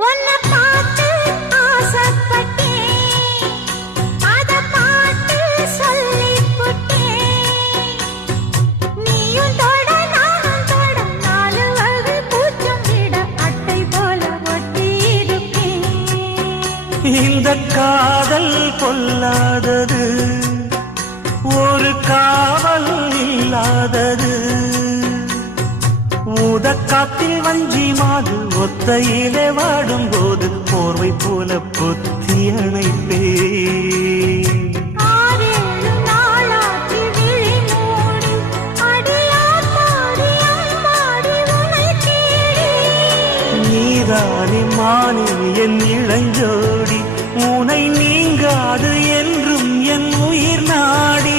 உன்னை பார்த்து ஆசைப்பட்டேன், அத பாட்டு சொல்லிப் புட்டேன். நீயும் தொட நானும் தொட, நாலு வகை பூச்சம் விட அட்டை போல ஒட்டி இருப்பேன். இந்த காதல் கொல்லாதது, ஒரு காவல் இல்லாதது. ஊதக்காத்தில் வஞ்சி மாது ஒத்தையிலே வாடும்போது போர்வை போல பொத்தி அணைப்பேன். 6-7 நாளாச்சு விழி மூடி, அடியாத்தாடி அம்மாடி உனை தேடி. நீதானே மானே என் இளஞ்சோடி, உனை நீங்காது என்றும் என் உயிர் நாடி.